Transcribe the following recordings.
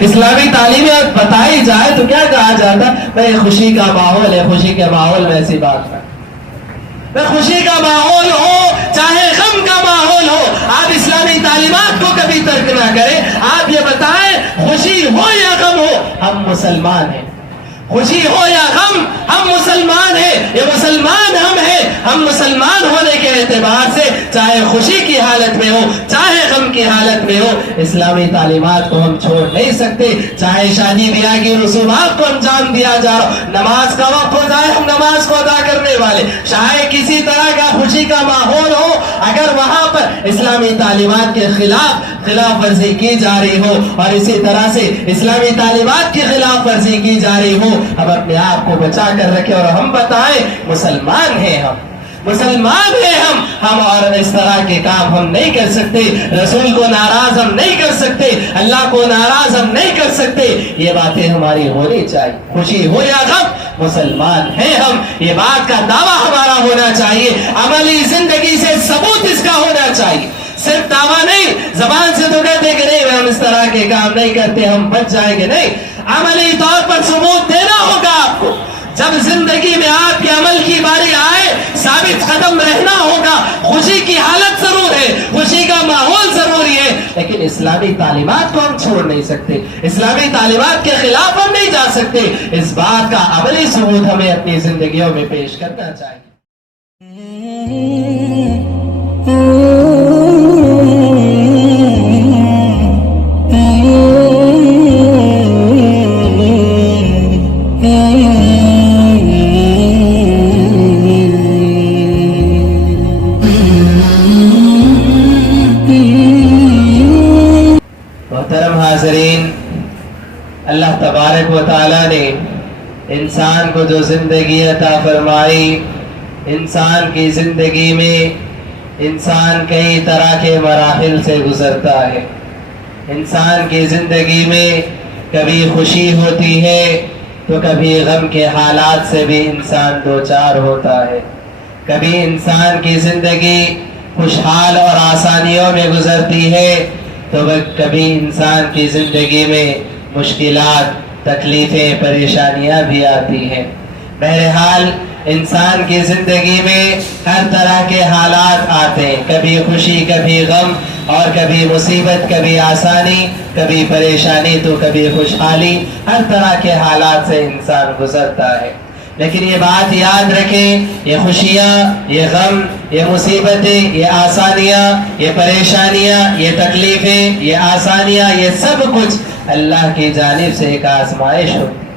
اسلامی تعلیمات بتائی جائے تو کیا کہا جاتا ہے؟ بھائی خوشی کا ماحول ہے، خوشی کے ماحول میں ایسی بات ہے، خوشی کا ماحول ہو چاہے غم کا ماحول ہو، آپ اسلامی تعلیمات کو کبھی ترک نہ کریں۔ آپ یہ بتائیں خوشی ہو یا غم ہو ہم مسلمان ہیں، خوشی ہو یا غم ہم مسلمان ہیں، یہ مسلمان ہم ہیں، ہم مسلمان ہونے کے اعتبار سے چاہے خوشی کی حالت میں ہو چاہے غم کی حالت میں ہو اسلامی تعلیمات کو ہم چھوڑ نہیں سکتے۔ چاہے شادی بیاہ کی رسومات کو انجام دیا جا رہا، نماز کا وقت ہو جائے ہم نماز کو ادا کرنے والے، چاہے کسی طرح کا خوشی کا ماحول ہو، اگر وہاں پر اسلامی تعلیمات کے خلاف ورزی کی جا رہی ہو اور اسی طرح سے اسلامی تعلیمات کی خلاف ورزی کی جا رہی ہو، ہم اپنے آپ کو بچا کر رکھیں اور ہم بتائیں مسلمان ہیں، ہم مسلمان ہیں، ہم اور اس طرح کے کام ہم نہیں کر سکتے، رسول کو ناراض ہم نہیں کر سکتے، اللہ کو ناراض ہم نہیں کر سکتے۔ یہ باتیں ہماری ہونی چاہیے، خوشی ہو یا غم مسلمان ہیں ہم، یہ بات کا دعویٰ ہمارا ہونا چاہیے، عملی زندگی سے ثبوت اس کا ہونا چاہیے، صرف دعویٰ نہیں، زبان سے تو کہتے کہ نہیں ہم اس طرح کے کام نہیں کرتے ہم بچ جائیں گے، نہیں، عملی طور پر ثبوت دینا ہوگا آپ کو۔ جب زندگی میں آپ کے عمل کی باری آئے ثابت قدم رہنا ہوگا۔ خوشی کی حالت ضرور ہے، خوشی کا ماحول ضروری ہے، لیکن اسلامی تعلیمات کو ہم چھوڑ نہیں سکتے، اسلامی تعلیمات کے خلاف ہم نہیں جا سکتے۔ اس بات کا عملی ثبوت ہمیں اپنی زندگیوں میں پیش کرنا چاہیے۔ حاضرین، اللہ تبارک و تعالیٰ نے انسان کو جو زندگی عطا فرمائی، انسان کی زندگی میں انسان کئی طرح کے مراحل سے گزرتا ہے۔ انسان کی زندگی میں کبھی خوشی ہوتی ہے تو کبھی غم کے حالات سے بھی انسان دوچار ہوتا ہے۔ کبھی انسان کی زندگی خوشحال اور آسانیوں میں گزرتی ہے تو کبھی انسان کی زندگی میں مشکلات، تکلیفیں، پریشانیاں بھی آتی ہیں۔ بہرحال انسان کی زندگی میں ہر طرح کے حالات آتے ہیں، کبھی خوشی کبھی غم اور کبھی مصیبت کبھی آسانی، کبھی پریشانی تو کبھی خوشحالی، ہر طرح کے حالات سے انسان گزرتا ہے۔ لیکن یہ بات یاد رکھیں، یہ خوشیاں، یہ غم، یہ مصیبتیں، یہ آسانیاں، یہ پریشانیاں، یہ تکلیفیں، یہ آسانیاں، یہ سب کچھ اللہ کی جانب سے ایک آزمائش ہوتی ہے۔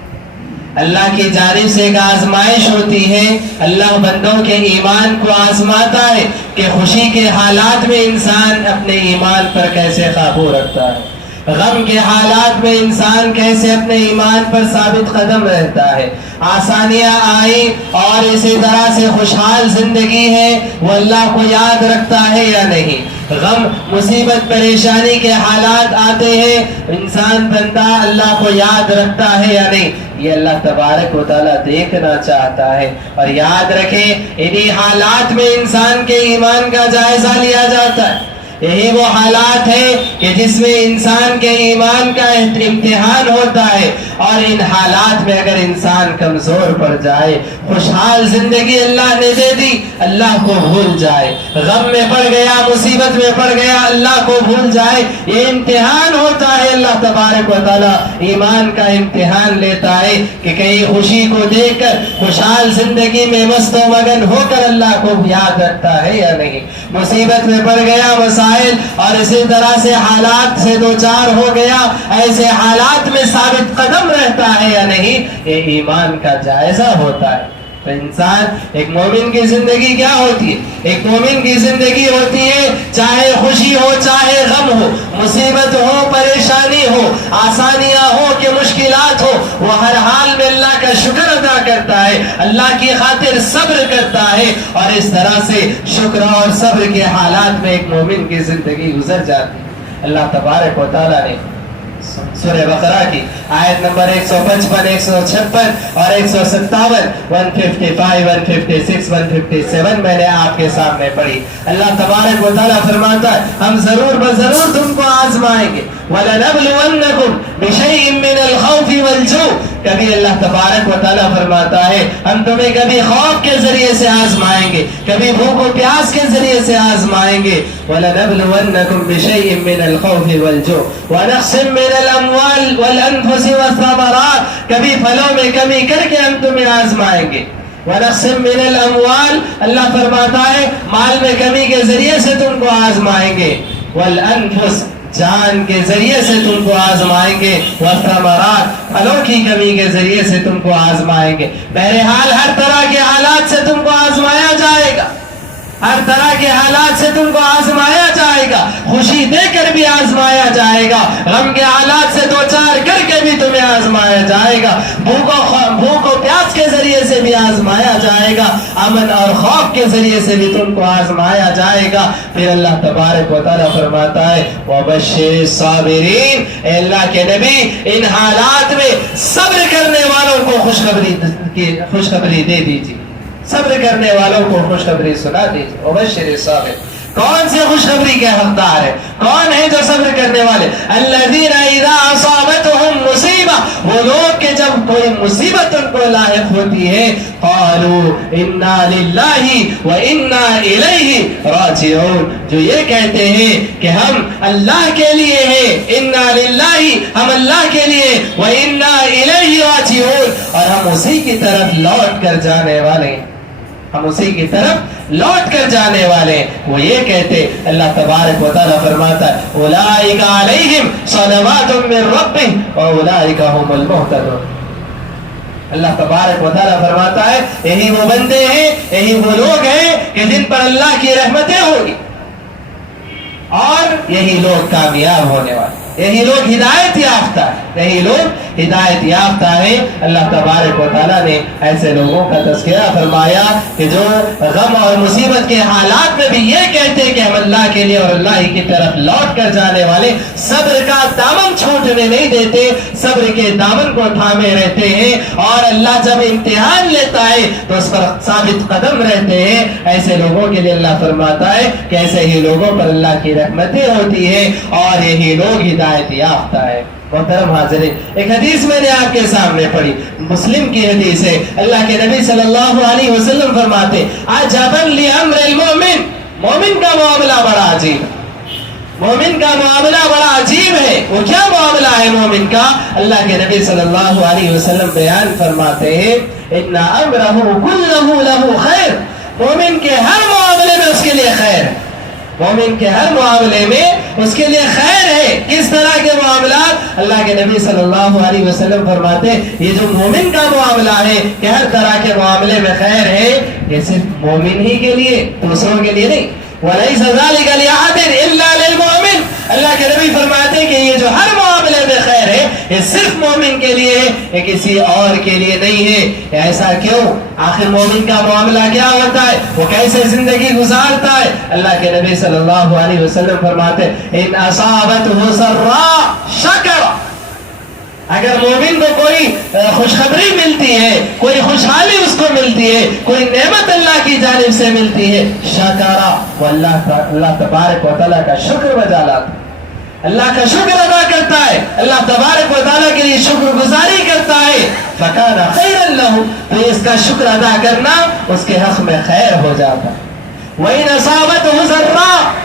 اللہ کی جانب سے ایک آزمائش ہوتی ہے۔ اللہ بندوں کے ایمان کو آزماتا ہے کہ خوشی کے حالات میں انسان اپنے ایمان پر کیسے قابو رکھتا ہے، غم کے حالات میں انسان کیسے اپنے ایمان پر ثابت قدم رہتا ہے۔ آسانیاں آئی اور اسی طرح سے خوشحال زندگی ہے، وہ اللہ کو یاد رکھتا ہے یا نہیں؟ غم، مصیبت، پریشانی کے حالات آتے ہیں، انسان بندہ اللہ کو یاد رکھتا ہے یا نہیں؟ یہ اللہ تبارک و تعالیٰ دیکھنا چاہتا ہے۔ اور یاد رکھیں انہی حالات میں انسان کے ایمان کا جائزہ لیا جاتا ہے۔ یہی وہ حالات ہیں کہ جس میں انسان کے ایمان کا امتحان ہوتا ہے، اور ان حالات میں اگر انسان کمزور پڑ جائے، خوشحال زندگی اللہ نے دے دی، اللہ کو بھول جائے، غم میں پڑ گیا، مصیبت میں پڑ گیا، اللہ کو بھول جائے، یہ امتحان ہوتا ہے۔ اللہ تبارک و تعالیٰ ایمان کا امتحان لیتا ہے کہ کہیں خوشی کو دیکھ کر خوشحال زندگی میں مست و مگن ہو کر اللہ کو یاد رکھتا ہے یا نہیں؟ مصیبت میں پڑ گیا، مسائل اور اسی طرح سے حالات سے دوچار ہو گیا، ایسے حالات میں ثابت قدم رہتا ہے یا نہیں؟ یہ ایمان کا جائزہ ہوتا ہے۔ تو انسان، ایک مومن کی زندگی کیا ہوتی ہے؟ ایک مومن کی زندگی ہوتی ہے چاہے خوشی ہو چاہے غم ہو، مصیبت ہو پریشانی ہو، آسانیاں ہو کہ مشکلات ہو، وہ ہر حال میں اللہ کا شکر ادا کرتا ہے، اللہ کی خاطر صبر کرتا ہے، اور اس طرح سے شکر اور صبر کے حالات میں ایک مومن کی زندگی گزر جاتی ہے۔ اللہ تبارک و تعالیٰ نے سورہ بقرہ کی آیت نمبر 155 156 اور 157 155 156 157 میں نے آپ کے سامنے پڑھی. اللہ تبارک و تعالیٰ فرماتا ہے ہم ضرور بضرور تم کو آزمائیں گے. وَلَنَبْلُوَنَّكُمْ بِشَيْءٍ مِّنَ الْخَوْفِ وَالْجُوعِ. کبھی اللہ تبارک و تعالیٰ فرماتا ہے ہم تمہیں کبھی خوف کے ذریعے سے آزمائیں گے, کبھی بھوک و پیاس کے ذریعے سے آزمائیں گے. وَلَنَبْلُوَنَّكُمْ بِشَيْءٍ مِّنَ الْخَوْفِ وَالْجُوعِ وَنَقْصٍ مِّنَ الْأَمْوَالِ وَالْأَنفُسِ وَالثَّمَرَاتِ. کبھی پھلوں میں کمی کر کے ہم تمہیں آزمائیں گے. وَنَقْصٍ مِّنَ الْأَمْوَالِ اللہ فرماتا ہے مال میں کمی کے ذریعے سے تم کو آزمائیں گے. وَالْأَنفُسِ جان کے ذریعے سے تم کو آزمائیں گے. والثمرات پھلوں کی کمی کے ذریعے سے تم کو آزمائیں گے. بہرحال ہر طرح کے حالات سے تم کو آزمایا جائے گا, ہر طرح کے حالات سے تم کو آزمایا جائے گا. خوشی دے کر بھی آزمایا جائے گا, غم کے حالات سے دو چار کر کے بھی تمہیں آزمایا جائے گا, بھوک و پیاس کے ذریعے سے بھی آزمایا جائے گا, امن اور خوف کے ذریعے سے بھی تم کو آزمایا جائے گا. پھر اللہ تبارک و تعالیٰ فرماتا ہے وَبَشِّرِ الصَّابِرِينَ, اے اللہ کے نبی ان حالات میں صبر کرنے والوں کو خوشخبری دے دیجیے, صبر کرنے والوں کو خوشخبری سنا دیجیے. وبشر الصابرین, کون سے خوشخبری کے حقدار ہے, کون ہے جو صبر کرنے والے؟ الذین اذا اصابتهم مصیبہ, وہ لوگ کہ جب کوئی مصیبت ان کو لاحق ہوتی ہے قالوا انا للہ وانا الیہ راجعون, جو یہ کہتے ہیں کہ ہم اللہ کے لیے ہیں, انا للہ ہم اللہ کے لیے, وانا الیہ راجعون اور ہم اسی کی طرف لوٹ کر جانے والے ہیں, ہم اسی کی طرف لوٹ کر جانے والے ہیں. وہ یہ کہتے اللہ تبارک و تعالیٰ فرماتا ہے اولئک علیہم صلوات من ربہم واولئک هم المہتدون. اللہ تبارک و تعالیٰ فرماتا ہے یہی وہ بندے ہیں, یہی وہ لوگ ہیں کہ جن پر اللہ کی رحمتیں ہوگی, اور یہی لوگ کامیاب ہونے والے, یہی لوگ ہدایت یافتہ ہیں, یہی لوگ ہدایت یافتہ ہیں. اللہ تبارک و تعالیٰ نے ایسے لوگوں کا تذکرہ فرمایا کہ جو غم اور مصیبت کے حالات میں بھی یہ کہتے ہیں کہ ہم اللہ کے لیے اور اللہ کی طرف لوٹ کر جانے والے, صبر کا دامن چھوٹنے نہیں دیتے, صبر کے دامن کو تھامے رہتے ہیں, اور اللہ جب امتحان لیتا ہے تو اس پر ثابت قدم رہتے ہیں. ایسے لوگوں کے لیے اللہ فرماتا ہے کہ ایسے ہی لوگوں پر اللہ کی رحمتیں ہوتی ہیں اور یہی لوگ ہدایت یافتہ ہے. محترم حاضرین, ایک حدیث میں نے آپ کے سامنے پڑھی, مسلم کی حدیث ہے. اللہ کے نبی صلی اللہ علیہ وسلم فرماتے عجبا لامر المؤمن, مومن کا معاملہ بڑا عجیب ہے, مومن کا معاملہ بڑا عجیب ہے. وہ کیا معاملہ ہے مومن کا؟ اللہ کے نبی صلی اللہ علیہ وسلم بیان فرماتے ہیں ان امرہ کلہ لہ خیر, مومن کے ہر معاملے میں اس کے لیے خیر ہے, مومن کے ہر معاملے میں اس کے لیے خیر ہے. کس طرح کے معاملات؟ اللہ کے نبی صلی اللہ علیہ وسلم فرماتے یہ جو مومن کا معاملہ ہے کہ ہر طرح کے معاملے میں خیر ہے, یہ صرف مومن ہی کے لیے, دوسروں کے لیے نہیں. وَلَيْسَ ذَلِكَ لِأَحَدٍ إِلَّا لِلْمُؤْمِنِ, اللہ کے نبی فرماتے ہیں کہ یہ جو ہر معاملے میں خیر ہے یہ صرف مومن کے لیے ہے, یہ کسی اور کے لیے نہیں ہے. ایسا کیوں؟ آخر مومن کا معاملہ کیا ہوتا ہے, وہ کیسے زندگی گزارتا ہے؟ اللہ کے نبی صلی اللہ علیہ وسلم فرماتے ان اصابتہ سراء شکر, اگر مومن کو کوئی خوشخبری ملتی ہے, کوئی خوشحالی اس کو ملتی ہے, کوئی نعمت اللہ کی جانب سے ملتی ہے, شکرا, وہ اللہ تبارک و تعالیٰ کا شکر بجا لاتا ہے, اللہ کا شکر ادا کرتا ہے, اللہ تبارک و تعالیٰ کے لیے شکر گزاری کرتا ہے. فکان خیرا لہ, تو اس کا شکر ادا کرنا اس کے حق میں خیر ہو جاتا ہے. وَإِنْ أَصَابَتْهُ ضَرَّاءٌ,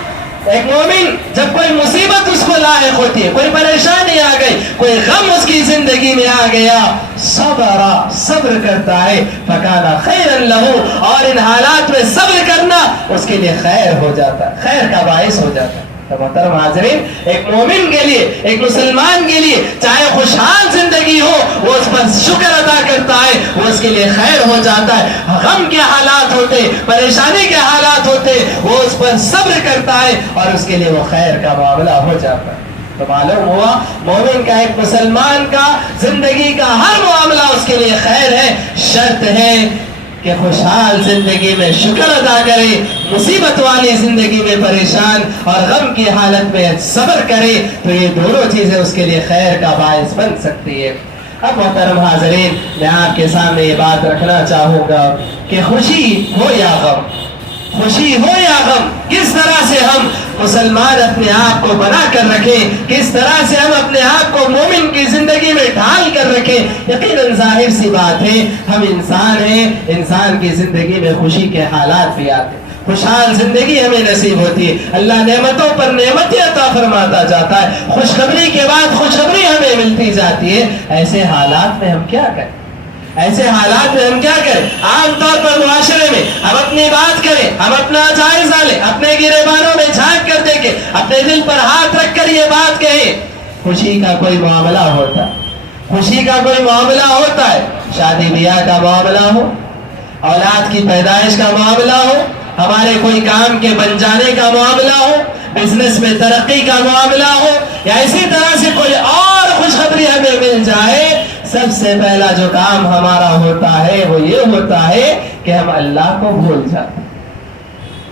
ایک مومن جب کوئی مصیبت اس کو لاحق ہوتی ہے, کوئی پریشانی آ گئی, کوئی غم اس کی زندگی میں آ گیا, صبر کرتا ہے. فَكَانَ خَيْرًا لَهُ, اور ان حالات میں صبر کرنا اس کے لیے خیر ہو جاتا ہے, خیر کا باعث ہو جاتا ہے. تو محترم حاضرین, ایک مومن کے لیے, ایک مسلمان کے لیے چاہے خوشحال زندگی ہو وہ اس پر شکر ادا کرتا ہے, وہ اس کے لیے خیر ہو جاتا ہے. غم کے حالات ہوتے, پریشانی کے حالات ہوتے, وہ اس پر صبر کرتا ہے اور اس کے لیے وہ خیر کا معاملہ ہو جاتا ہے. تو معلوم ہوا مومن کا, ایک مسلمان کا زندگی کا ہر معاملہ اس کے لیے خیر ہے. شرط ہے کہ خوشحال زندگی میں شکر ادا کرے، مصیبت والی زندگی میں پریشان اور غم کی حالت میں صبر کرے، تو یہ دونوں چیزیں اس کے لیے خیر کا باعث بن سکتی ہے۔ اب محترم حاضرین، میں آپ کے سامنے یہ بات رکھنا چاہوں گا کہ خوشی ہو یا غم، خوشی ہو یا غم، کس طرح سے ہم مسلمان اپنے آپ کو بنا کر رکھیں، کس طرح سے ہم اپنے آپ کو مومن کی زندگی میں ڈھال کر رکھیں۔ یقیناً ظاہر سی بات ہے، ہم انسان ہیں، انسان کی زندگی میں خوشی کے حالات بھی آتے ہیں، خوشحال زندگی ہمیں نصیب ہوتی ہے، اللہ نعمتوں پر نعمتیں عطا فرماتا جاتا ہے، خوشخبری کے بعد خوشخبری ہمیں ملتی جاتی ہے۔ ایسے حالات میں ہم کیا کریں؟ ایسے حالات میں ہم کیا کریں؟ عام طور پر معاشرے میں ہم اپنی بات کریں، ہم اپنا جائزہ لیں، اپنے گریبانوں میں جھانک کر دیکھیں، اپنے دل پر ہاتھ رکھ کر یہ بات کہیں، خوشی کا کوئی معاملہ ہوتا ہے، خوشی کا کوئی معاملہ ہوتا ہے، شادی بیاہ کا معاملہ ہو، اولاد کی پیدائش کا معاملہ ہو، ہمارے کوئی کام کے بن جانے کا معاملہ ہو، بزنس میں ترقی کا معاملہ ہو، یا اسی طرح سے کوئی اور خوشخبری ہمیں مل جائے، سب سے پہلا جو کام ہمارا ہوتا ہے وہ یہ ہوتا ہے کہ ہم اللہ کو بھول جاتے،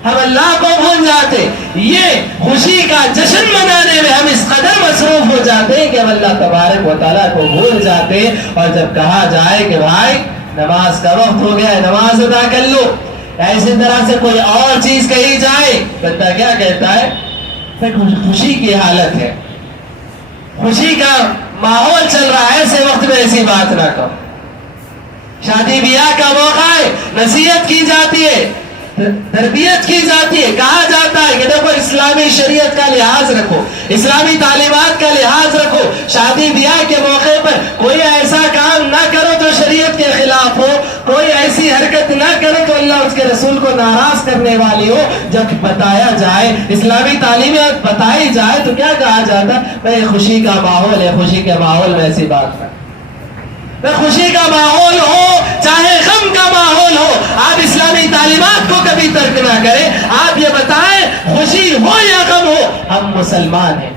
ہم اللہ کو بھول جاتے، یہ خوشی کا جشن منانے میں ہم اس قدر مصروف ہو جاتے ہیں کہ ہم اللہ تبارک و تعالیٰ کو بھول جاتے ہیں۔ اور جب کہا جائے کہ بھائی نماز کا وقت ہو گیا ہے، نماز ادا کر لو، ایسی طرح سے کوئی اور چیز کہی جائے، بندہ کیا کہتا ہے؟ خوشی کی حالت ہے، خوشی کا ماحول چل رہا ہے، ایسے وقت میں ایسی بات نہ کرو۔ شادی بیاہ کا موقع ہے، نصیحت کی جاتی ہے، تربیت کی جاتی ہے، کہا جاتا ہے کہ دیکھو اسلامی شریعت کا لحاظ رکھو، اسلامی تعلیمات کا لحاظ رکھو، شادی بیاہ کے موقع پر کوئی ایسا کام نہ کرو جو شریعت کے خلاف ہو، کوئی ایسی حرکت نہ کرو تو اللہ اس کے رسول کو ناراض کرنے والی ہو۔ جب بتایا جائے، اسلامی تعلیمات بتائی جائے تو کیا کہا جاتا ہے؟ بھائی خوشی کا ماحول ہے، خوشی کے ماحول میں ایسی بات ہے، خوشی کا ماحول ہو چاہے غم کا ماحول ہو، آپ اسلامی تعلیمات کو کبھی ترک نہ کریں۔ آپ یہ بتائیں خوشی ہو یا غم ہو، ہم مسلمان ہیں،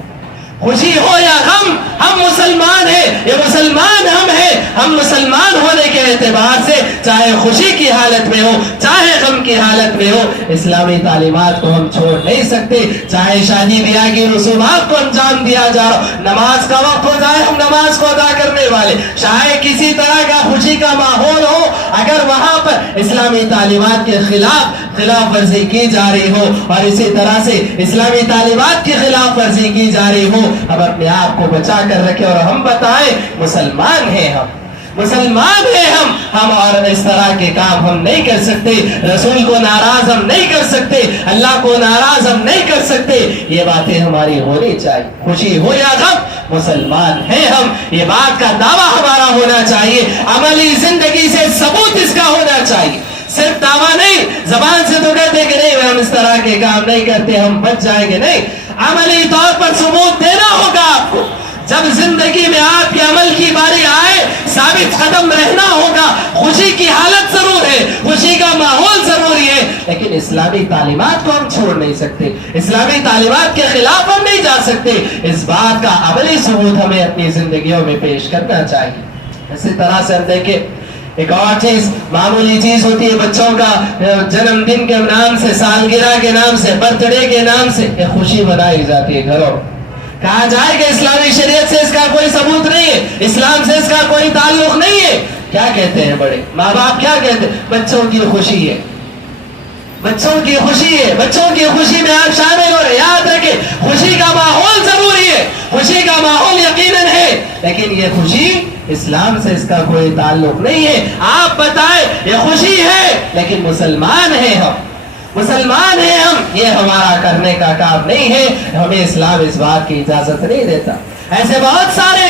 خوشی ہو یا غم ہم مسلمان ہیں، یہ مسلمان ہم ہیں، ہم مسلمان ہونے کے اعتبار سے چاہے خوشی کی حالت میں ہو چاہے غم کی حالت میں ہو، اسلامی تعلیمات کو ہم چھوڑ نہیں سکتے۔ چاہے شادی بیاہ کی رسومات کو انجام دیا جا رہا، نماز کا وقت ہو جائے ہم نماز کو ادا کرنے والے، چاہے کسی طرح کا خوشی کا ماحول ہو، اگر وہاں پر اسلامی تعلیمات کے خلاف ورزی کی جا رہی ہو اور اسی طرح سے اسلامی تعلیمات کی خلاف ورزی کی جا رہی ہو، ہم اپنے آپ کو بچا کر رکھیں اور ہم بتائیں مسلمان ہیں، ہم مسلمان ہیں، ہم اور اس طرح کے کام ہم نہیں کر سکتے، رسول کو ناراض ہم نہیں کر سکتے، اللہ کو ناراض ہم نہیں کر سکتے۔ یہ باتیں ہماری ہونی چاہیے، خوشی ہو یا غم مسلمان ہیں ہم، یہ بات کا دعویٰ ہمارا ہونا چاہیے، عملی زندگی سے ثبوت اس کا ہونا چاہیے، صرف دعویٰ نہیں، زبان سے تو کہتے کہ نہیں ہم اس طرح کے کام نہیں کرتے ہم بچ جائیں گے، نہیں، عملی طور پر ثبوت دینا ہوگا آپ کو۔ جب زندگی میں آپ کے عمل کی باری آئے ثابت قدم رہنا ہوگا۔ خوشی کی حالت ضرور ہے، خوشی کا ماحول ضروری ہے، لیکن اسلامی تعلیمات کو ہم چھوڑ نہیں سکتے، اسلامی تعلیمات کے خلاف ہم نہیں جا سکتے، اس بات کا عملی ثبوت ہمیں اپنی زندگیوں میں پیش کرنا چاہیے۔ اسی طرح سے ہم دیکھیں ایک اور چیز، معمولی چیز ہوتی ہے، بچوں کا جنم دن کے نام سے، سالگرہ کے نام سے، برتھ ڈے کے نام سے ایک خوشی منائی جاتی ہے گھروں، کہا جائے کہ اسلامی شریعت سے اس کا کوئی ثبوت نہیں ہے، اسلام سے اس کا کوئی تعلق نہیں ہے۔ کیا کہتے ہیں بڑے ماں باپ؟ کیا کہتے ہیں؟ بچوں کی خوشی ہے، بچوں کی خوشی ہے، بچوں کی خوشی میں آپ شامل ہو رہے۔ یاد رکھیں خوشی کا ماحول ضروری ہے، خوشی کا ماحول یقیناً ہے، لیکن یہ خوشی اسلام سے اس کا کوئی تعلق نہیں ہے۔ آپ بتائیں یہ خوشی ہے لیکن مسلمان ہیں ہم، مسلمان ہیں ہم، یہ ہمارا کرنے کا کام نہیں ہے، ہمیں اسلام اس بات کی اجازت نہیں دیتا۔ ایسے بہت سارے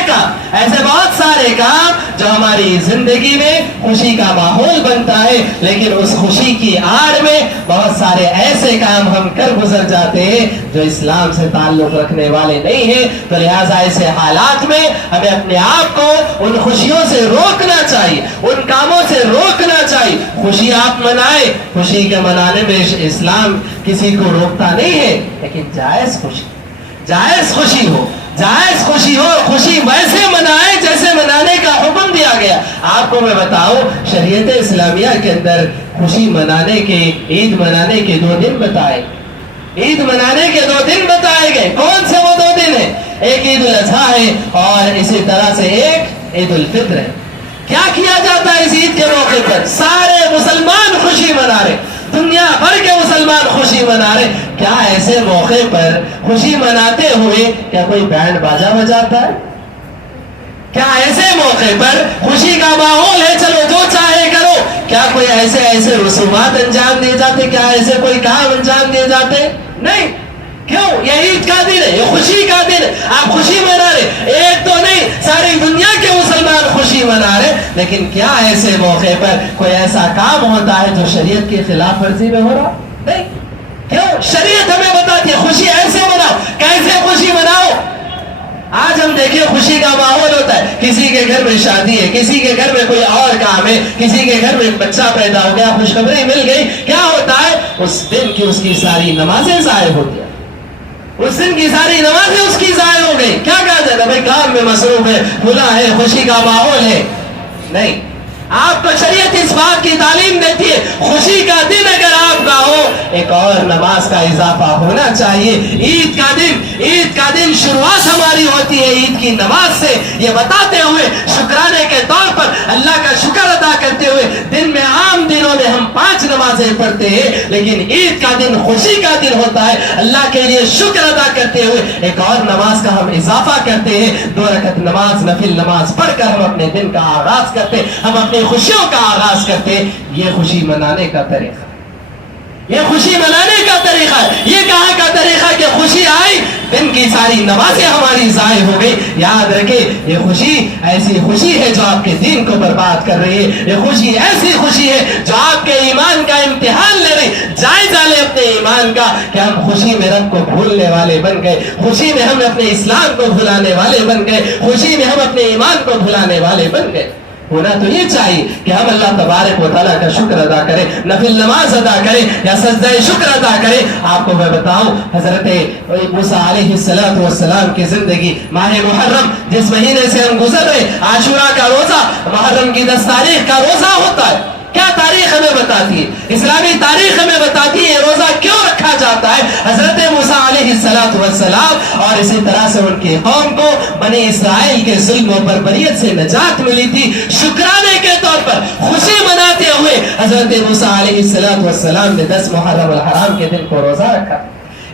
کام جو ہماری زندگی میں خوشی کا ماحول بنتا ہے، لیکن اس خوشی کی آڑ میں بہت سارے ایسے کام ہم کر گزر جاتے ہیں جو اسلام سے تعلق رکھنے والے نہیں ہیں۔ تو لہٰذا ایسے حالات میں ہمیں اپنے آپ کو ان خوشیوں سے روکنا چاہیے، ان کاموں سے روکنا چاہیے۔ خوشی آپ منائیں، خوشی کے منانے میں اسلام کسی کو روکتا نہیں ہے، لیکن جائز خوشی ہو، خوشی ویسے منائے جیسے منانے کا حکم دیا گیا۔ آپ کو میں بتاؤں شریعت اسلامیہ کے اندر خوشی منانے کے عید منانے کے 2 دن بتائے عید منانے کے 2 دن بتائے گئے. کون سے وہ 2 دن ہیں؟ ایک عید الاضحیٰ ہے اور اسی طرح سے ایک عید الفطر ہے. کیا کیا جاتا ہے اس عید کے موقع پر؟ سارے مسلمان خوشی منا رہے, دنیا بھر کے مسلمان خوشی منا رہے. کیا ایسے موقع پر خوشی مناتے ہوئے کیا کوئی بینڈ باجا بجاتا ہے؟ کیا ایسے موقع پر خوشی کا ماحول ہے, چلو جو چاہے کرو, کیا کوئی ایسے رسومات انجام دیے جاتے؟ کیا ایسے کوئی کام انجام دیے جاتے؟ نہیں. کیوں؟ یہ عید کا دن ہے, یہ خوشی کا دن ہے, آپ خوشی منا رہے. ایک تو نہیں, ساری دنیا کے مسلمان خوشی منا رہے. لیکن کیا ایسے موقع پر کوئی ایسا کام ہوتا ہے جو شریعت کی خلاف ورزی میں ہو رہا؟ نہیں. کیوں؟ شریعت ہمیں بتاتی ہے خوشی ایسے مناؤ. کیسے خوشی مناؤ؟ آج ہم دیکھیں خوشی کا ماحول ہوتا ہے, کسی کے گھر میں شادی ہے, کسی کے گھر میں کوئی اور کام ہے, کسی کے گھر میں بچہ پیدا ہو گیا, خوشخبری مل گئی. کیا ہوتا ہے؟ اس دن کی اس کی ساری نمازیں ضائع ہوتی ہیں, اس دن کی ساری نمازیں اس کی ضائع ہو گئی. کیا کہا جاتا ہے؟ بھائی کام میں مصروف ہے, کھلا ہے, خوشی کا ماحول ہے. نہیں, آپ کو شریعت اس بات کی تعلیم دیتی ہے خوشی کا دن اگر آپ کا ہو ایک اور نماز کا اضافہ ہونا چاہیے. عید کا دن شروعات ہماری ہوتی ہے عید کی نماز سے, یہ بتاتے ہوئے شکرانے کے طور پر اللہ کا شکر ادا کرتے ہوئے. دن میں عام دنوں میں ہم 5 نمازیں پڑھتے ہیں, لیکن عید کا دن خوشی کا دن ہوتا ہے. اللہ کے لیے شکر ادا کرتے ہوئے ایک اور نماز کا ہم اضافہ کرتے ہیں. 2 رکعت نماز, نفل نماز پڑھ کر ہم اپنے دن کا آغاز کرتے ہیں, ہم اپنی خوشیوں کا آغاز کرتے. یہ خوشی منانے کا طریقہ, یہ خوشی منانے کا طریقہ. یہ کہاں کا طریقہ کہ خوشی آئی, دن کی ساری نمازیں ہماری ضائع ہو گئی. یاد رکھیں یہ خوشی ایسی خوشی ہے جو آپ کے دین کو برباد کر رہی ہے. یہ خوشی ایسی خوشی ہے جو آپ کے ایمان کا امتحان لے رہی. جائزہ لے اپنے ایمان کا کہ ہم خوشی میں رب کو بھولنے والے بن گئے, خوشی میں ہم اپنے اسلام کو بھلانے والے بن گئے, خوشی میں ہم اپنے ایمان کو بھلانے والے بن گئے. ہونا تو یہ چاہیے کہ ہم اللہ تبارک و تعالیٰ کا شکر ادا کریں, نفل نماز ادا کریں یا سجدہ شکر ادا کریں. آپ کو میں بتاؤں حضرت موسیٰ علیہ السلام کی زندگی, ماہ محرم جس مہینے سے ہم گزر رہے, عاشوراء کا روزہ محرم کی 10 تاریخ کا روزہ ہوتا ہے. کیا تاریخ ہمیں بتاتی ہے؟ اسلامی تاریخ ہمیں بتاتی ہے یہ روزہ کیوں رکھا جاتا ہے. حضرت موسیٰ علیہ السلام اور اسی طرح سے ان کی قوم کو بنی اسرائیل کے ظلم و بربریت سے نجات ملی تھی. شکرانے کے طور پر خوشی مناتے ہوئے حضرت موسیٰ علیہ السلام نے 10 محرم الحرام کے دن کو روزہ رکھا.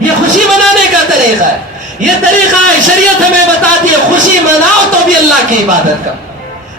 یہ خوشی منانے کا طریقہ ہے, یہ طریقہ ہے. شریعت ہمیں بتاتی ہے خوشی مناؤ تو بھی اللہ کی عبادت کا,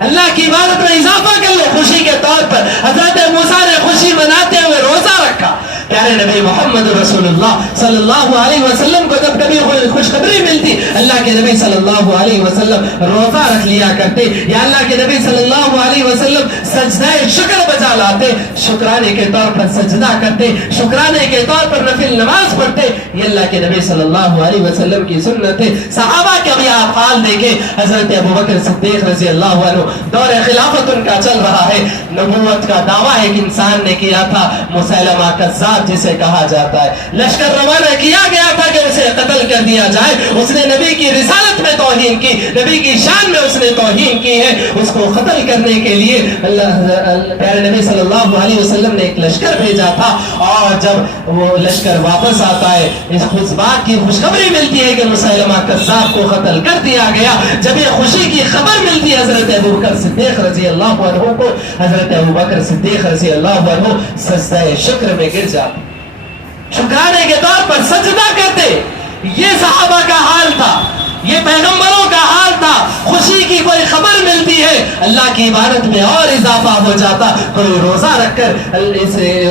اللہ کی عبادت میں اضافہ کر لو. خوشی کے طور پر حضرت موسیٰ نے خوشی مناتے ہوئے روزہ رکھا. پیارے نبی محمد رسول اللہ صلی اللہ علیہ وسلم کو جب کبھی خوشخبری ملتی, اللہ کے نبی صلی اللہ علیہ وسلم روزہ رکھ لیا کرتے, یا اللہ کے نبی صلی اللہ علیہ وسلم سجدہ شکر بجا لاتے, شکرانے کے طور پر سجدہ کرتے, شکرانے کے طور پر نفل نماز پڑھتے. یہ اللہ کے نبی صلی اللہ علیہ وسلم کی سنت ہے. صحابہ کے بھی آپ حال دیکھیں. حضرت ابوبکر صدیق رضی اللہ عنہ دور خلافت ان کا چل رہا ہے, نبوت کا دعویٰ ایک انسان نے کیا تھا, مسیلمہ کذاب جسے کہا جاتا ہے. لشکر روانہ کیا گیا تھا کہ اسے قتل کر دیا جائے. اس نے نبی کی رسالت میں توہین کی, نبی کی شان میں اس نے توہین کی ہے. اس کو قتل کرنے کے لیے پیارے نبی صلی اللہ علیہ وسلم نے ایک لشکر بھیجا تھا, اور جب وہ لشکر واپس آتا ہے اس بات کی خوشخبری ملتی ہے کہ مسیلمہ کذاب کو قتل کر دیا گیا. جب یہ خوشی کی خبر ملتی ہے حضرت ابوبکر صدیق رضی اللہ عنہ کو, حضرت ابوبکر صدیق رضی اللہ عنہ سجدہ شکر میں گر جاتے, شکرانے کے طور پر سجدہ کرتے. یہ صحابہ کا حال تھا, یہ پیغمبروں کا حال تھا. خوشی کی کوئی خبر ملتی ہے, اللہ کی عبادت میں اور اضافہ ہو جاتا. کوئی روزہ رکھ کر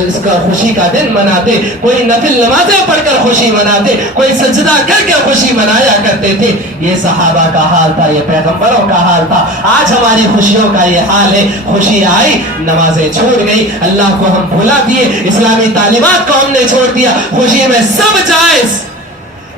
اس کا خوشی کا دن مناتے, کوئی نفل نمازیں پڑھ کر خوشی مناتے, کوئی سجدہ کر کے خوشی منایا کرتے تھے. یہ صحابہ کا حال تھا, یہ پیغمبروں کا حال تھا. آج ہماری خوشیوں کا یہ حال ہے. خوشی آئی, نمازیں چھوڑ گئی, اللہ کو ہم بھلا دیے, اسلامی تعلیمات کو ہم نے چھوڑ دیا. خوشی میں سب جائز,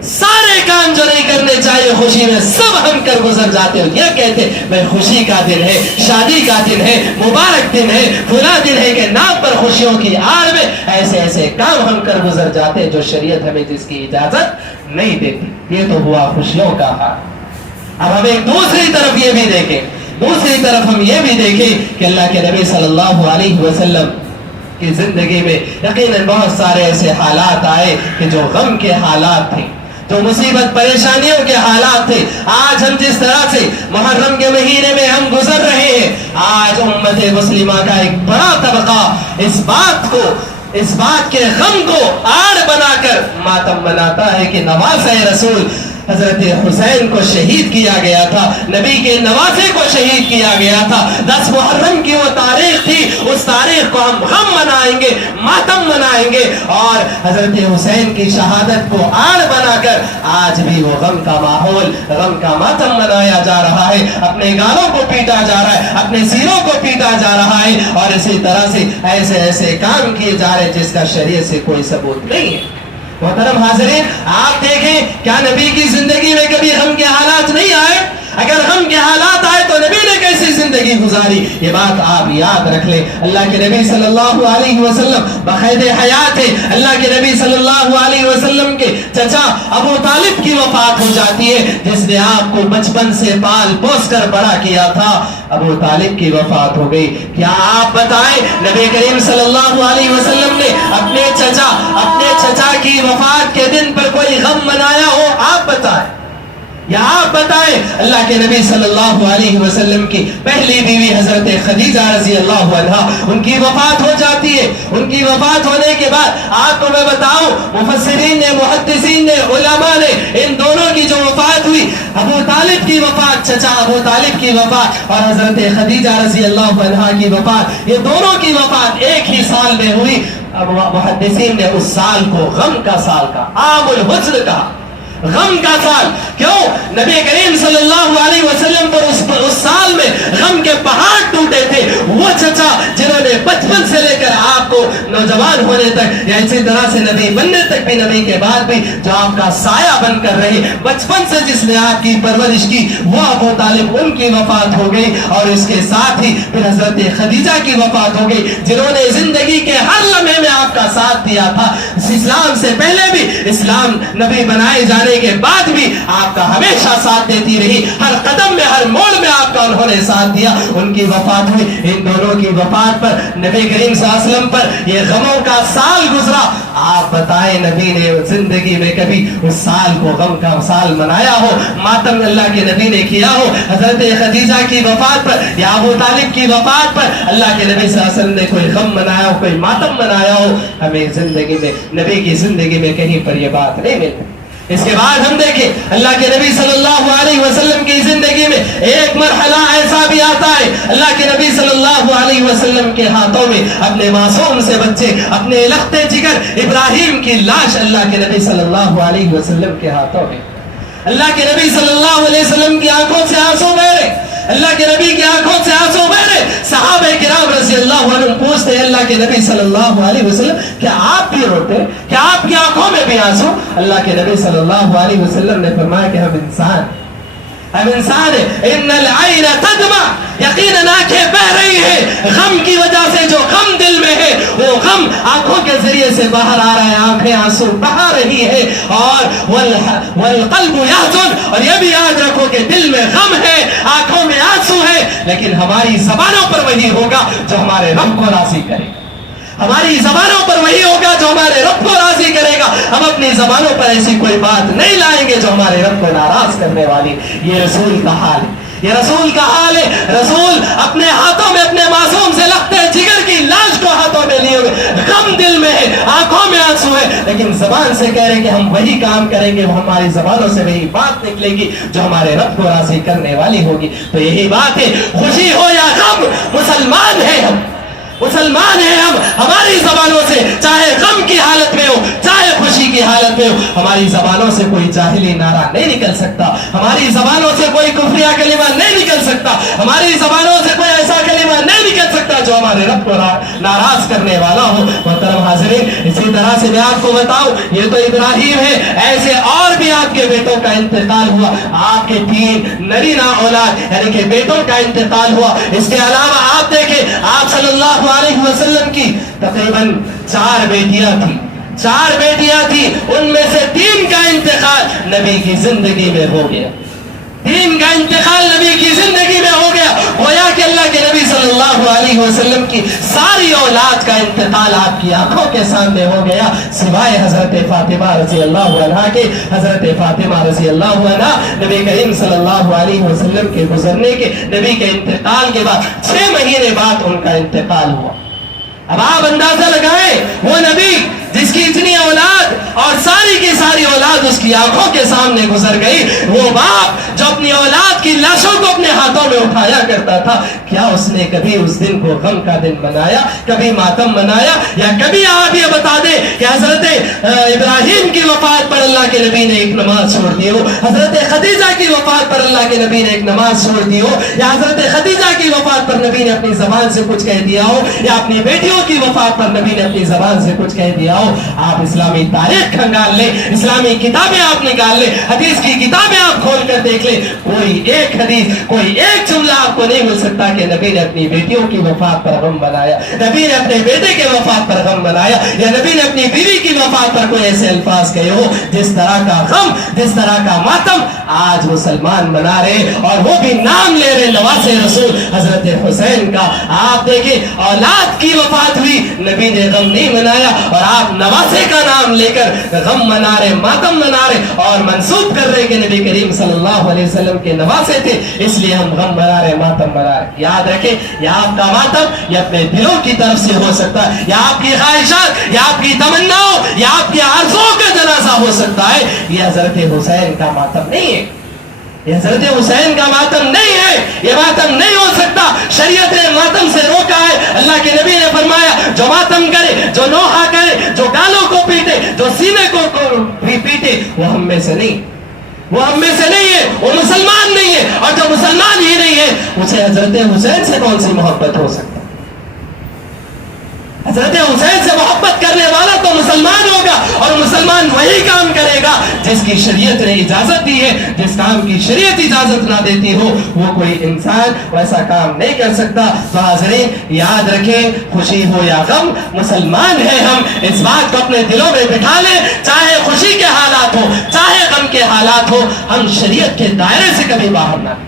سارے کام جو نہیں کرنے چاہیے خوشی میں سب ہم کر گزر جاتے ہو. یہ کہتے میں خوشی کا دن ہے, شادی کا دن ہے, مبارک دن ہے, بھلا دن ہے, کہ نام پر خوشیوں کی آڑ میں ایسے ایسے کام ہم کر گزر جاتے ہیں جو شریعت ہمیں جس کی اجازت نہیں دیتی. یہ تو ہوا خوشیوں کا حال. اب ہم ایک دوسری طرف یہ بھی دیکھیں دوسری طرف ہم یہ بھی دیکھیں کہ اللہ کے نبی صلی اللہ علیہ وسلم کی زندگی میں یقیناً بہت سارے ایسے حالات آئے کہ جو غم کے حالات تھے، جو مصیبت پریشانیوں کے حالات تھے. آج ہم جس طرح سے محرم کے مہینے میں ہم گزر رہے ہیں، آج امت مسلمہ کا ایک بڑا طبقہ اس بات کے غم کو آڑ بنا کر ماتم مناتا ہے کہ نواسۂ رسول حضرت حسین کو شہید کیا گیا تھا، نبی کے نواسے کو شہید کیا گیا تھا. 10 محرم کی وہ تاریخ تھی، اس تاریخ کو ہم غم منائیں گے، ماتم منائیں گے، اور حضرت حسین کی شہادت کو آڑ بنا کر آج بھی وہ غم کا ماحول، غم کا ماتم منایا جا رہا ہے. اپنے گالوں کو پیٹا جا رہا ہے، اپنے سیروں کو پیٹا جا رہا ہے، اور اسی طرح سے ایسے کام کیے جا رہے جس کا شریعت سے کوئی ثبوت نہیں ہے. محترم حاضرین، آپ دیکھیں کیا نبی کی زندگی میں کبھی غم کے حالات نہیں آئے؟ اگر غم کے حالات آئے تو نبی نے کیسی زندگی گزاری، یہ بات آپ یاد رکھ لیں. اللہ کے نبی صلی اللہ علیہ وسلم بقید حیات ہے. اللہ کے نبی صلی اللہ علیہ وسلم کے چچا ابو طالب کی وفات ہو جاتی ہے، جس نے آپ کو بچپن سے پال پوس کر بڑا کیا تھا. ابو طالب کی وفات ہو گئی. کیا آپ بتائیں نبی کریم صلی اللہ علیہ وسلم نے اپنے چچا کی وفات کے دن پر کوئی غم منایا ہو؟ آپ بتائیں، یا آپ بتائیں اللہ کے نبی صلی اللہ علیہ وسلم کی پہلی بیوی حضرت خدیجہ رضی اللہ عنہا، ان کی وفات ہو جاتی ہے. ان کی وفات ہونے کے بعد آپ کو میں بتاؤں، مفسرین نے، محدثین نے، علماء نے ان دونوں کی جو وفات ہوئی، ابو طالب کی وفات، چچا ابو طالب کی وفات اور حضرت خدیجہ رضی اللہ عنہا کی وفات، یہ دونوں کی وفات ایک ہی سال میں ہوئی. اب محدثین نے اس سال کو غم کا سال کہا، عام الحزن کہا، غم کا سال. کیوں؟ نبی کریم صلی اللہ علیہ وسلم پر اس سال میں غم کے پہاڑ ٹوٹے تھے. وہ چچا جنہوں نے بچپن سے لے کر آپ کو نوجوان ہونے تک، یا اسی طرح سے نبی بننے تک بھی، نبی کے بعد بھی جو آپ کا سایہ بن کر رہے، بچپن سے جس نے آپ کی پرورش کی، وہ ابو طالب، ان کی وفات ہو گئی. اور اس کے ساتھ ہی پھر حضرت خدیجہ کی وفات ہو گئی، جنہوں نے زندگی کے ہر لمحے میں آپ کا ساتھ دیا تھا. اسلام سے پہلے بھی، اسلام نبی بنائے جانے کے بعد بھی آپ کا ہمیشہ ساتھ دیتی رہی. ہر قدم میں، ہر موڑ میں آپ کا انہوں نے ساتھ دیا. ان کی وفات ہوئی. ان دونوں کی وفات پر نبی کریم صلی اللہ علیہ وسلم پر یہ غموں کا سال گزرا. آپ بتائیں نبی نے زندگی میں کبھی اس سال کو غم کا سال منایا ہو، ماتم اللہ کے نبی نے کیا ہو؟ حضرت خدیجہ کی وفات پر یا ابو طالب کی وفات پر اللہ کے نبی صلی اللہ علیہ وسلم نے کوئی غم منایا ہو، کوئی ماتم منایا ہو؟ ہمیں زندگی میں، نبی کی زندگی میں کہیں پر یہ بات نہیں ملتی. اس کے بعد ہم دیکھیں اللہ کے نبی صلی اللہ علیہ وسلم کی زندگی میں ایک مرحلہ ایسا بھی آتا ہے، اللہ کے نبی صلی اللہ علیہ وسلم کے ہاتھوں میں اپنے معصوم سے بچے، اپنے لختے جگر ابراہیم کی لاش اللہ کے نبی صلی اللہ علیہ وسلم کے ہاتھوں میں. اللہ کے نبی صلی اللہ علیہ وسلم کی آنکھوں سے آنسو بہ رہے، اللہ کے نبی کی آنکھوں سے آنسو بہ رہے. صحابہ کرام رضی اللہ عنہ پوچھتے ہیں اللہ کے نبی صلی اللہ علیہ وسلم، کیا آپ بھی روتے؟ کیا آپ کی آنکھوں میں بھی آنسو؟ اللہ کے نبی صلی اللہ علیہ وسلم نے فرمایا کہ ہم انسان ہے. ان العین تدمع، یقیناً آنکھیں بہ رہی ہے غم کی وجہ سے. جو غم دل میں ہے وہ غم آنکھوں کے ذریعے سے باہر آ رہا ہے، آنکھیں آنسو بہا رہی ہے. اور والقلب یحزن، اور یہ بھی یاد رکھو کہ دل میں غم ہے، آنکھوں میں آنسو ہے، لیکن ہماری زبانوں پر وہی ہوگا جو ہمارے رب کو راضی کرے. ہماری زبانوں پر وہی ہوگا جو ہمارے رب کو راضی کرے گا. ہم اپنی زبانوں پر ایسی کوئی بات نہیں لائیں گے جو ہمارے رب کو ناراض کرنے والی. یہ رسول کا حال ہے، یہ رسول کا حال ہے. رسول اپنے ہاتھوں میں اپنے معصوم سے لختے جگر کی لاش کو ہاتھوں میں لیے ہوئے، غم دل میں ہے، آنکھوں میں آنسو ہے، لیکن زبان سے کہہ رہے ہیں کہ ہم وہی کام کریں گے، وہ ہماری زبانوں سے وہی بات نکلے گی جو ہمارے رب کو راضی کرنے والی ہوگی. تو یہی بات ہے، خوشی ہو یا غم، مسلمان ہیں ہم، مسلمان ہیں ہم. ہماری زبانوں سے چاہے غم کی حالت میں ہو، چاہے خوشی کی حالت میں ہو، ہماری زبانوں سے کوئی جاہلی نعرہ نہیں نکل سکتا، ہماری زبانوں سے کوئی کفریہ کلمہ نہیں نکل سکتا، ہماری زبانوں سے کوئی ایسا کلمہ نہیں نکل سکتا جو ہمارے رب کو ناراض کرنے والا ہو. محترم حاضرین، اسی طرح سے میں آپ کو بتاؤں، یہ تو ابراہیم ہے، ایسے اور بھی آپ کے بیٹوں کا انتقال ہوا. آپ کے 3 نرینہ اولاد یعنی کہ بیٹوں کا انتقال ہوا. اس کے علاوہ آپ دیکھیں، آپ صلی اللہ علیہ وسلم کی تقریباً 4 بیٹیاں تھیں، ان میں سے 3 کا انتقال نبی کی زندگی میں ہو گیا. 3 کا انتقال نبی کی زندگی میں ہو گیا. علیہ وسلم کی ساری اولاد کا انتقال آپ کی آنکھوں کے سامنے ہو گیا، سوائے حضرت فاطمہ رضی اللہ عنہ کے۔ حضرت فاطمہ رضی اللہ عنہ نبی کریم صلی اللہ علیہ وسلم کے گزرنے کے، نبی کے انتقال کے بعد 6 مہینے بعد ان کا انتقال ہوا۔ اب آپ اندازہ لگائیں، وہ نبی جس کی اتنی اولاد اور ساری کی ساری اولاد اس کی آنکھوں کے سامنے گزر گئی، وہ باپ جو اپنی اولاد کی لاشوں کو اپنے ہاتھوں میں اٹھایا کرتا تھا، کیا اس نے کبھی اس دن کو غم کا دن بنایا، کبھی ماتم منایا؟ یا کبھی آپ یہ بتا دیں کہ حضرت ابراہیم کی وفات پر اللہ کے نبی نے ایک نماز چھوڑ دی ہو، حضرت خدیجہ کی وفات پر اللہ کے نبی نے ایک نماز چھوڑ دی ہو، یا حضرت خدیجہ کی وفات پر نبی نے اپنی زبان سے کچھ کہہ دیا ہو، یا اپنی بیٹیوں کی وفات پر نبی نے اپنی زبان سے کچھ کہہ دیا ہو؟ آپ اسلامی تاریخ کھنگال لیں، اسلامی کتابیں آپ نکال لیں، حدیث کی کتابیں آپ کھول کر دیکھ لیں، کوئی ایک حدیث، کوئی ایک جملہ آپ کو نہیں مل سکتا کہ نبی نے اپنی بیٹیوں کی وفات پر غم بنایا، نبی نے اپنے بیٹے کے وفات پر غم بنایا، یا نبی نے اپنی بیوی کی وفات پر کوئی ایسے الفاظ کہے ہو جس طرح کا غم، جس طرح کا ماتم آج مسلمان منا رہے، اور وہ بھی نام لے رہے نواز رسول حضرت حسین کا۔ آپ دیکھیں، اولاد کی وفات ہوئی، نبی نے غم نہیں منایا، اور آپ نواسے کا نام لے کر غم منا رہے، ماتم منا رہے، اور منسوب کر رہے کہ نبی کریم صلی اللہ علیہ وسلم کے نواسے تھے، اس لیے ہم غم منا رہے، ماتم منا رہے۔ یاد رکھیں، یہ آپ کا ماتم یہ اپنے دلوں کی طرف سے ہو سکتا ہے، یا آپ کی خواہشات، یا آپ کی تمناؤں، یا آپ کی آرزوؤں کا جنازہ ہو سکتا ہے۔ یہ حضرت حسین کا ماتم نہیں ہے، یہ حضرت حسین کا ماتم نہیں ہے، یہ ماتم نہیں ہو سکتا۔ شریعت نے ماتم سے روکا ہے۔ اللہ کے نبی نے فرمایا، جو ماتم کرے، جو نوحہ کرے، جو گالوں کو پیٹے، جو سینے کو پیٹے، وہ ہم میں سے نہیں، وہ ہم میں سے نہیں ہے، وہ مسلمان نہیں ہے، اور جو مسلمان ہی نہیں ہے اسے حضرت حسین سے کون سی محبت ہو سکتا؟ حضرت حسین سے محبت کرنے والا تو مسلمان ہوگا، اور مسلمان وہی کام کرے گا جس کی شریعت نے اجازت دی ہے۔ جس کام کی شریعت اجازت نہ دیتی ہو، وہ کوئی انسان ویسا کام نہیں کر سکتا۔ تو حاضرین یاد رکھیں، خوشی ہو یا غم، مسلمان ہیں ہم، اس بات کو اپنے دلوں میں بٹھا لیں۔ چاہے خوشی کے حالات ہو، چاہے غم کے حالات ہو، ہم شریعت کے دائرے سے کبھی باہر نہ نکلیں،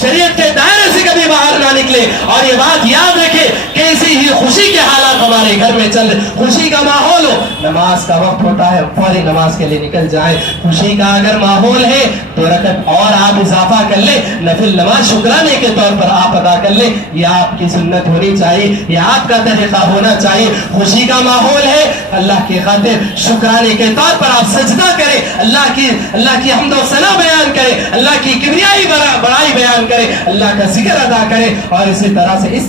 شریعت کے دائرے سے کبھی باہر نہ نکلے۔ اور یہ بات یاد رکھے کہ ایسی ہی خوشی کے حالات ہمارے گھر میں چل رہے، خوشی کا ماحول ہو، نماز کا وقت ہوتا ہے، فوری نماز کے لیے نکل جائیں۔ خوشی کا اگر ماحول ہے تو رکعت اور آپ اضافہ کر لیں، نفل نماز شکرانے کے طور پر آپ ادا کر لیں، یہ آپ کی سنت ہونی چاہیے، یہ آپ کا طریقہ ہونا چاہیے۔ خوشی کا ماحول ہے، اللہ کی خاطر شکرانے کے طور پر آپ سجدہ کریں، اللہ کی حمد و ثنا بیان کریں، اللہ کی کبریائی بڑائی بیان کرے، اللہ کا ذکر ادا کرے، اور اس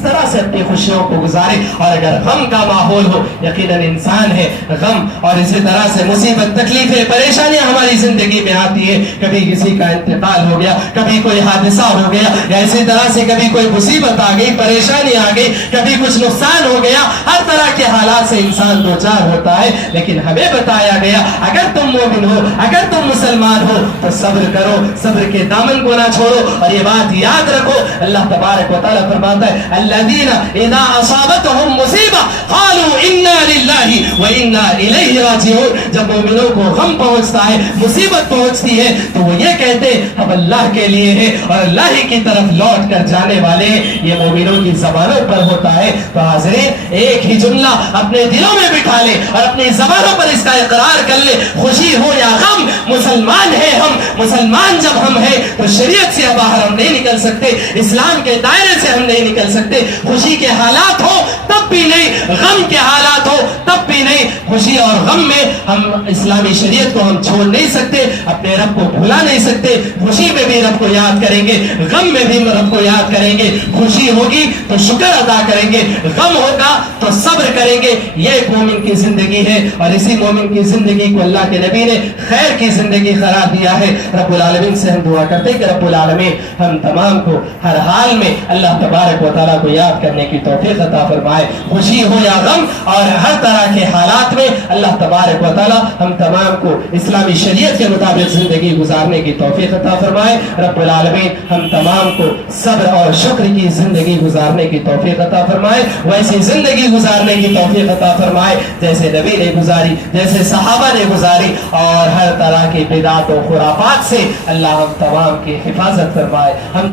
طرح سے اپنی خوشیوں کو گزارے۔ اور اگر غم کا ماحول ہو، یقیناً انسان ہے، غم اور اسی طرح سے مصیبت، تکلیفیں، پریشانیاں ہماری زندگی میں آتی ہے۔ کبھی کسی کا انتقال ہو گیا، کبھی کوئی حادثہ ہو گیا، یا اسی طرح سے کبھی کوئی مصیبت آ گئی، پریشانی آ گئی، کبھی کچھ نقصان ہو گیا، ہر طرح کے حالات سے انسان دوچار ہوتا ہے۔ لیکن ہمیں بتایا گیا، اگر تم مومن ہو، اگر تم مسلمان ہو تو صبر کرو، صبر کے دامن کو نہ چھوڑو۔ اور یہ بات یاد رکھو، اللہ تبارک و تعالیٰ فرماتا ہے، الذین اذا اصابتهم مصیبہ قالوا انا للہ وانا الیہ راجعون۔ جب مومنوں کو غم پہنچتا ہے، مصیبت پہنچتی ہے، تو وہ یہ کہتے ہیں ہم اللہ کے لیے ہیں اور اللہ ہی کی طرف لوٹ کر جانے والے ہیں۔ یہ مومنوں کی زبانوں پر ہوتا ہے۔ تو حاضرین، ایک ہی جملہ اپنے دلوں میں بٹھا لیں اور اپنی زبانوں پر اس کا اقرار کر لیں، خوشی ہو یا غم، مسلمان ہیں ہم۔ مسلمان جب ہم ہیں تو شریعت سے باہر ہم نہیں نکل سکتے، اسلام کے دائرے سے ہم نہیں نکل سکتے۔ خوشی کے حالات ہو تب بھی نہیں، غم کے حالات ہو تب بھی نہیں۔ خوشی اور غم میں ہم اسلامی شریعت کو ہم چھوڑ نہیں سکتے، اپنے رب کو بھلا نہیں سکتے۔ خوشی میں بھی رب کو یاد کریں گے، غم میں بھی رب کو یاد کریں گے۔ خوشی ہوگی تو شکر ادا کریں گے، غم ہوگا تو صبر کریں گے۔ یہ ایک مومن کی زندگی ہے، اور اسی مومن کی زندگی کو اللہ کے نبی نے خیر کی زندگی قرار دیا ہے۔ رب العالمین سے ہم دعا کرتے ہیں کہ رب العالمین ہم تمام کو ہر حال میں اللہ تبارک و تعالیٰ کو یاد کرنے کی توفیق عطا فرمائے، خوشی ہو یا غم، اور ہر طرح کے حالات میں اللہ تبارک و تعالیٰ ہم تمام کو اسلامی شریعت کے مطابق زندگی گزارنے کی توفیق عطا فرمائے۔ رب العالمین ہم تمام کو صبر اور شکر کی زندگی گزارنے کی توفیق عطا فرمائے، ویسی زندگی گزارنے کی توفیق عطا فرمائے جیسے نبی نے گزاری، جیسے صحابہ نے گزاری، اور ہر طرح کی بدعت و خرافات سے اللہ ہم تمام کی حفاظت فرمائے۔ ہم